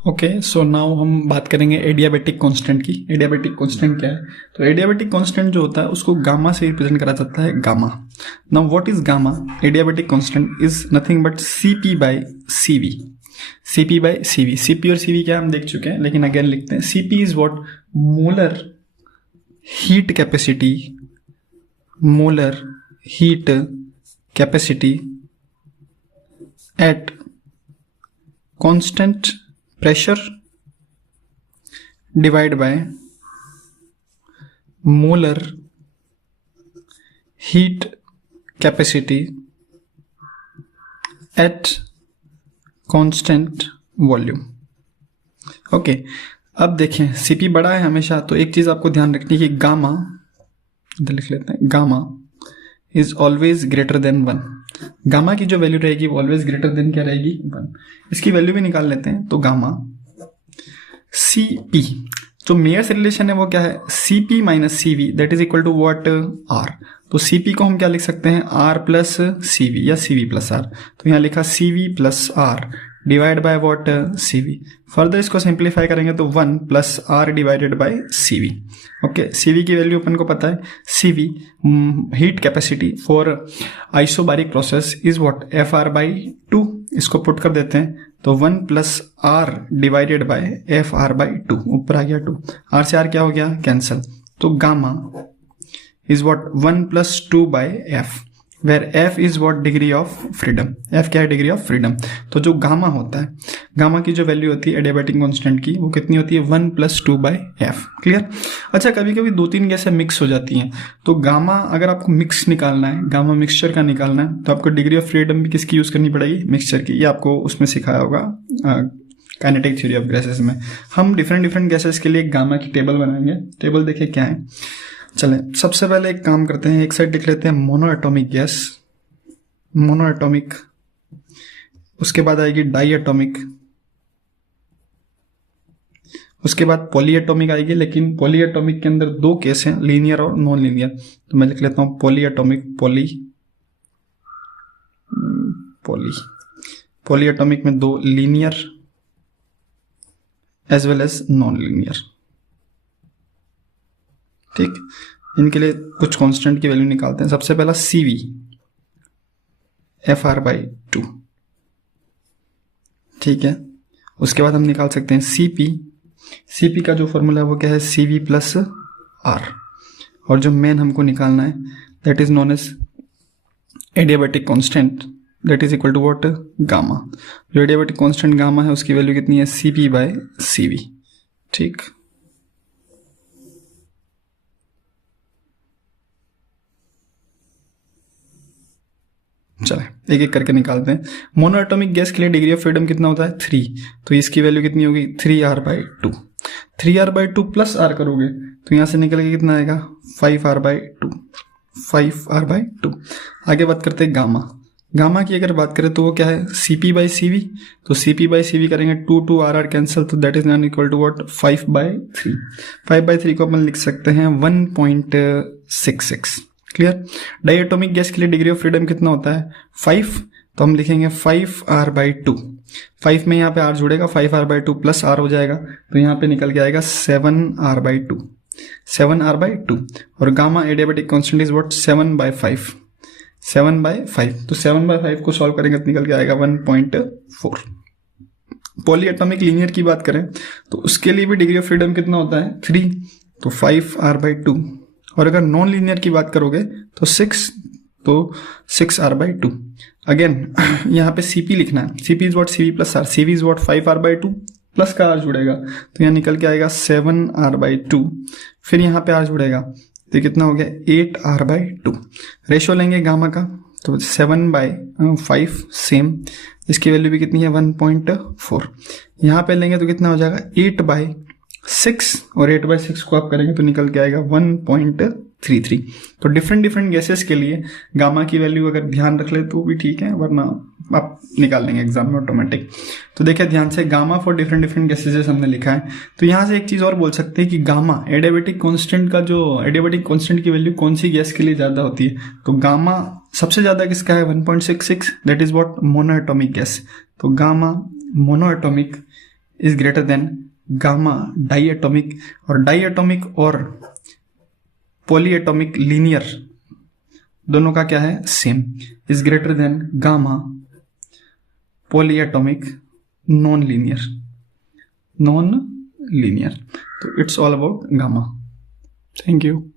Okay, so now हम बात करेंगे एडियाबेटिक कांस्टेंट की। एडियाबेटिक कांस्टेंट क्या है? तो एडियाबेटिक कांस्टेंट जो होता है उसको गामा से रिप्रेजेंट करा जाता है, gamma. Now what is gamma? Adiabatic constant is nothing but CP by CV. CP by CV, CP और सीवी क्या हम देख चुके हैं, लेकिन अगेन लिखते हैं। CP is what? Molar heat capacity, molar heat capacity at constant pressure divided by molar heat capacity at constant volume। Okay, अब देखें सीपी बड़ा है हमेशा, तो एक चीज आपको ध्यान रखनी है कि गामा, इधर लिख लेते हैं, gamma is always greater than 1। Gamma की जो वैल्यू रहेगी वो ऑलवेज ग्रेटर देन क्या रहेगी? 1। इसकी वैल्यू भी निकाल लेते हैं। तो गामा सी पी, जो मेयर्स रिलेशन है वो क्या है? C P minus C V that is equal to what? R. तो सी पी को हम क्या लिख सकते हैं? आर प्लस सी वी या सी वी प्लस आर। तो यहाँ लिखा C V plus R divide by what? C V. Further इसको सिंप्लीफाई करेंगे तो 1 plus R divided by C V. Okay, C V की वैल्यू अपन को पता है। C V heat capacity for isobaric process is what? F R by 2। इसको put कर देते हैं तो 1 plus R divided by F R by 2, ऊपर आ गया 2, आर से आर क्या हो गया? कैंसल। तो gamma is what? 1 plus 2 by F, where F is what? Degree of freedom. F क्या है? Degree of freedom. तो जो गामा होता है, गामा की जो वैल्यू होती है एडियाबेटिक कांस्टेंट की, वो कितनी होती है? 1 प्लस 2 बाय एफ। क्लियर? अच्छा, कभी कभी 2-3 गैसें मिक्स हो जाती हैं, तो गामा अगर आपको मिक्स निकालना है, गामा मिक्सचर का निकालना है, तो आपको डिग्री ऑफ फ्रीडम भी किसकी यूज करनी पड़ेगी? मिक्सचर की। ये आपको उसमें सिखाया होगा काइनेटिक थ्योरी ऑफ गैसेस में। हम डिफरेंट गैसेस के लिए गामा की टेबल बनाएंगे। टेबल देखिए क्या है। चलें, सबसे पहले एक काम करते हैं, एक साइड लिख लेते हैं mono atomic gas, mono atomic. उसके बाद आएगी डाई एटॉमिक, उसके बाद पॉली एटॉमिक आएगी। लेकिन पॉली एटॉमिक के अंदर 2 केस हैं, लीनियर और नॉन लीनियर। तो मैं लिख लेता हूं पॉली एटॉमिक, पॉली एटॉमिक में 2 linear as well as non linear. ठीक, इनके लिए कुछ कांस्टेंट की वैल्यू निकालते हैं। सबसे पहला सीवी, एफ आर बाई 2। ठीक है, उसके बाद हम निकाल सकते हैं सीपी। सीपी का जो फॉर्मूला है वो क्या है? CV plus R. और जो मेन हमको निकालना है that is known as adiabatic constant, that is equal to what? Gamma. जो एडियाबेटिक कांस्टेंट गामा है उसकी वैल्यू कितनी है? CP by CV. ठीक, चले एक एक करके निकालते हैं। मोनो एटॉमिक गैस के लिए डिग्री ऑफ फ्रीडम कितना होता है? 3। तो इसकी वैल्यू कितनी होगी? 3r by 2। 3r by 2 plus r करोगे तो यहां से निकल के कितना आएगा? 5r by 2, 5r by 2। आगे बात करते हैं गामा। गामा की अगर बात करें तो वो क्या है? cp by cv। तो cp बाई cv करेंगे 2 r कैंसिल, तो that is not equal to what? 5 by 3। 5 by 3 को अपन लिख सकते हैं 1.66। क्लियर? डाई एटॉमिक गैस के लिए डिग्री ऑफ फ्रीडम कितना होता है? 5। तो हम लिखेंगे 5r बाई 2। 5 में यहाँ पे r जुड़ेगा, 5r बाई 2 प्लस r हो जाएगा, तो यहाँ पे निकल के आएगा 7r बाई 2, 7r बाई 2। और gamma adiabatic constant is what? 7 by 5, 7 by 5। तो 7 बाई 5 को सॉल्व करेंगे तो निकल के आएगा 1.4। पॉली एटॉमिक लीनियर की बात करें तो उसके लिए भी डिग्री ऑफ फ्रीडम कितना होता है? 3। तो 5r बाई 2। और अगर नॉन लीनियर की बात करोगे तो 6, तो 6r बाई 2। अगेन यहाँ पे सीपी लिखना है। CP is what? CV plus R. CV is what? 5r by 2 plus का r जुड़ेगा तो यहाँ निकल के आएगा 7r बाई 2। फिर यहाँ पे r जुड़ेगा तो कितना हो गया? 8r by 2। रेशो लेंगे गामा का तो 7 बाई 5 सेम, इसकी वैल्यू भी कितनी है? 1.4। यहाँ पे लेंगे तो कितना हो जाएगा? 8 बाई 6, और 8 बाई 6 को आप करेंगे तो निकल के आएगा 1.33। तो डिफरेंट गैसेस के लिए गामा की वैल्यू अगर ध्यान रख ले तो भी ठीक है, वरना आप निकाल लेंगे एग्जाम में ऑटोमेटिक। तो देखिए ध्यान से, गामा फॉर डिफरेंट गैसेस हमने लिखा है। तो यहाँ से एक चीज और बोल सकते हैं कि गामा एडियाबेटिक कांस्टेंट का, जो एडियाबेटिक कांस्टेंट की वैल्यू कौन सी गैस के लिए ज्यादा होती है? तो गामा सबसे ज्यादा किसका है? 1.66, that is what? Mono atomic gas. तो gamma mono atomic is greater than gamma diatomic, और डाइएटॉमिक और पॉलीएटॉमिक लीनियर दोनों का क्या है, same, is greater than gamma polyatomic non linear, non linear. तो it's all about gamma. Thank you.